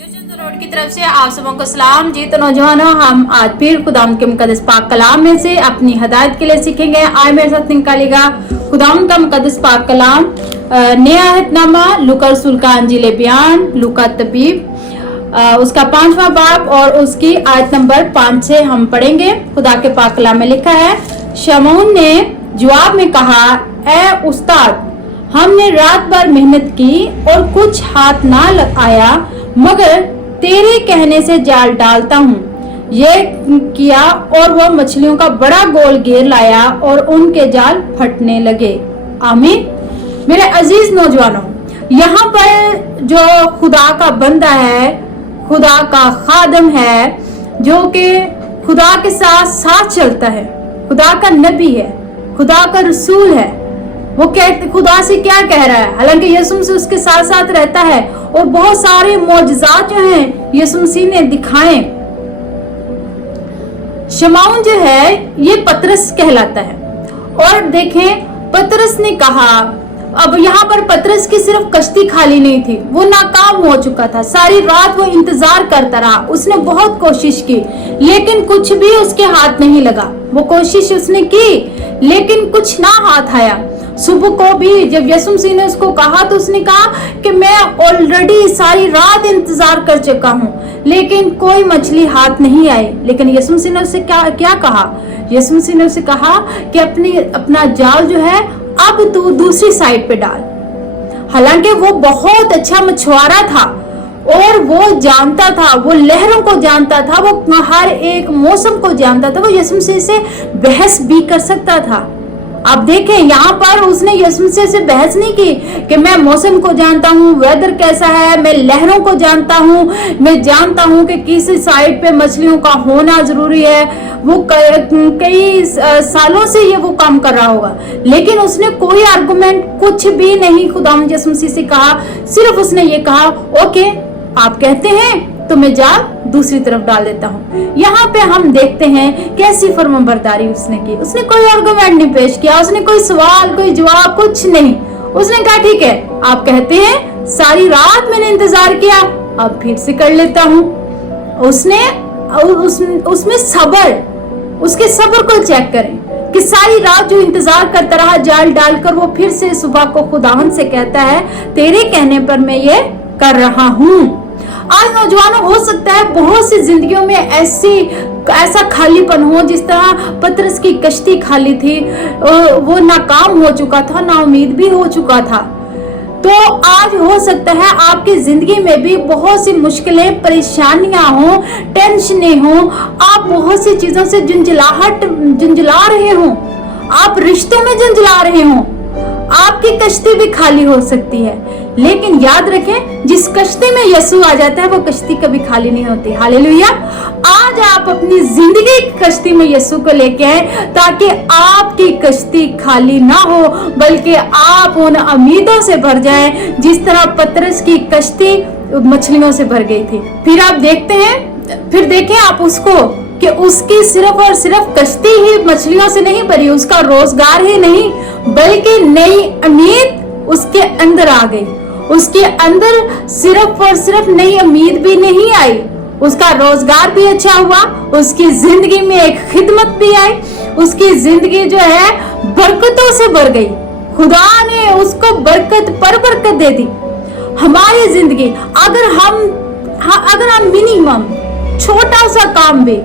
Road की तरफ से आप सबों को सलाम जी। तो नौजवानों, हम आज फिर खुदाम के मुकद्दस पाक कलाम में से अपनी हदायत के लिए सीखेंगे। आए मेरे साथ निकालेगा खुदाम का मुकद्दस पाक कलाम, नया अहदनामा, लूका रसूल का अंजील बयान, लूका तबीब, उसका 5वां बाब और उसकी आयत नंबर 5 से हम पढ़ेंगे। खुदा के पाक कलाम में लिखा है, शमौन ने जवाब में कहा, ए उस्ताद, हमने रात भर मेहनत की और कुछ हाथ ना आया, मगर तेरे कहने से जाल डालता हूँ। ये किया और वह मछलियों का बड़ा गोल घेर लाया और उनके जाल फटने लगे। आमीन। मेरे अजीज नौजवानों, यहाँ पर जो खुदा का बंदा है, खुदा का खादम है, जो कि खुदा के साथ साथ चलता है, खुदा का नबी है, खुदा का रसूल है, वो खुदा से क्या कह रहा है? हालांकि यीशु मसीह उसके साथ साथ रहता है और बहुत सारे मौजज़ात जो हैं यीशु मसीह ने दिखाए। शमौन जो है ये पतरस कहलाता है। और देखें, पतरस ने कहा, अब यहाँ पर पतरस की सिर्फ कश्ती खाली नहीं थी, वो नाकाम हो चुका था। सारी रात वो इंतजार करता रहा, उसने बहुत कोशिश की, लेकिन कुछ भी उसके हाथ नहीं लगा। वो कोशिश उसने की, लेकिन कुछ ना हाथ आया। सुबह को भी जब यीशु मसीह ने उसको कहा, तो उसने कहा कि मैं ऑलरेडी सारी रात इंतजार कर चुका हूँ, लेकिन कोई मछली हाथ नहीं आई। लेकिन यीशु मसीह ने उससे क्या कहा? यीशु मसीह ने उससे कहा कि अपना जाल जो है अब तू दूसरी साइड पे डाल। हालांकि वो बहुत अच्छा मछुआरा था और वो जानता था, वो लहरों को जानता था, वो हर एक मौसम को जानता था, वो यीशु मसीह से बहस भी कर सकता था। आप देखें, यहाँ पर उसने यीशु मसीह से बहस नहीं की कि मैं मौसम को जानता हूँ, वेदर कैसा है, मैं लहरों को जानता हूँ, मैं जानता हूँ कि किस साइड पे मछलियों का होना जरूरी है। वो कई सालों से ये वो काम कर रहा होगा, लेकिन उसने कोई आर्गुमेंट कुछ भी नहीं खुदाम यीशु मसीह से कहा। सिर्फ उसने ये कहा, ओके आप कहते हैं तो मैं जाल दूसरी तरफ डाल देता हूँ। यहाँ पे हम देखते हैं कैसी फर्माबरदारी उसने की। उसने कोई आर्गुमेंट नहीं पेश किया, उसने कोई सवाल, कोई जवाब, कुछ नहीं। उसने कहा, ठीक है आप कहते हैं, सारी रात मैंने इंतजार किया, अब फिर से कर लेता हूँ। उसमें सब्र, उसके सब्र को चेक करें कि सारी रात जो इंतजार करता रहा जाल डालकर, वो फिर से सुबह को खुदावन से कहता है, तेरे कहने पर मैं ये कर रहा हूँ। आज नौजवानों, हो सकता है बहुत सी जिंदगियों में ऐसा खालीपन हो, जिस तरह पतरस की कश्ती खाली थी, वो नाकाम हो चुका था, नाउम्मीद भी हो चुका था। तो आज हो सकता है आपकी जिंदगी में भी बहुत सी मुश्किलें, परेशानियां हो, टेंशनें हो, आप बहुत सी चीजों से झुंझला रहे हो, आप रिश्तों में झुंझला रहे हो, आपकी कश्ती भी खाली हो सकती है। लेकिन याद रखें, जिस कश्ती में यीशु आ जाता है वो कश्ती कभी खाली नहीं होती। हालेलुया। आज आप अपनी जिंदगी की कश्ती में यीशु को लेके आए, ताकि आपकी कश्ती खाली ना हो, बल्कि आप उन उम्मीदों से भर जाएं जिस तरह पतरस की कश्ती मछलियों से भर गई थी। फिर आप देखते हैं, फिर देखें आप उसको कि उसकी सिर्फ और सिर्फ कश्ती ही मछलियों से नहीं भरी, उसका रोजगार ही नहीं, बल्कि नई उम्मीद उसके अंदर आ गई। उसके अंदर सिर्फ और सिर्फ नई उम्मीद भी नहीं आई, उसका रोजगार भी अच्छा हुआ, उसकी जिंदगी में एक खिदमत भी आई, उसकी जिंदगी जो है बरकतों से भर गई। खुदा ने उसको बरकत पर बरकत दे दी। हमारी जिंदगी, अगर हम मिनिमम छोटा सा काम भी,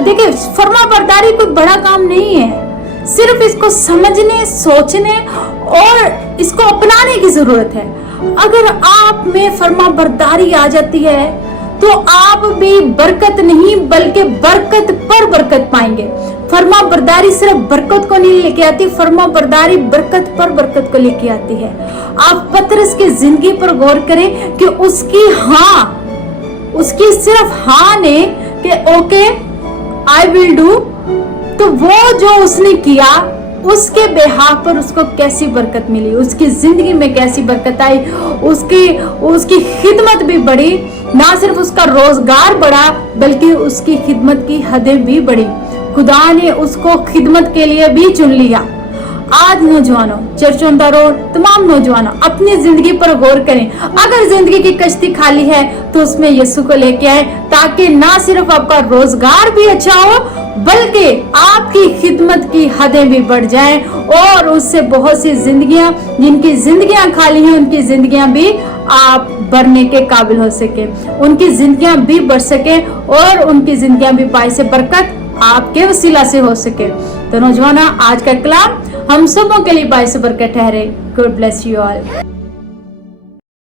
देखिए फर्माबरदारी कोई बड़ा काम नहीं है, सिर्फ इसको समझने, सोचने और इसको अपनाने की जरूरत है। अगर आप में फर्माबरदारी आ जाती है तो आप भी बरकत नहीं बल्कि बरकत पर बरकत पाएंगे। फर्माबरदारी सिर्फ बरकत को नहीं लेके आती, फर्माबरदारी बरकत पर बरकत को लेके आती है। आप पतरस की जिंदगी पर गौर करें कि उसकी सिर्फ हाँ ने कि ओके आई विल डू, तो वो जो उसने किया उसके बेहाफ पर उसको कैसी बरकत मिली, उसकी जिंदगी में कैसी बरकत आई, उसकी खिदमत भी बढ़ी, ना सिर्फ उसका रोजगार बढ़ा बल्कि उसकी खिदमत की हदें भी बढ़ी। खुदा ने उसको खिदमत के लिए भी चुन लिया। आज नौजवानों, चरचुंदा रोड तमाम नौजवानों अपनी जिंदगी पर गौर करें। अगर जिंदगी की कश्ती खाली है तो उसमें यीशु को लेके आए, ताकि ना सिर्फ आपका रोजगार भी अच्छा हो बल्कि आपकी खिदमत की हदें भी बढ़ जाएं और उससे बहुत सी जिंदगियां, जिनकी जिंदगियां खाली हैं, उनकी जिंदगियां भी आप भरने के काबिल हो सके, उनकी जिंदगियां भी बढ़ सके और उनकी जिंदगियां भी बाइसे बरकत आपके वसीला से हो सके। तो नौजवाना, आज का कलाम हम सबों के लिए बाइसे बरकत ठहरे। God bless you all.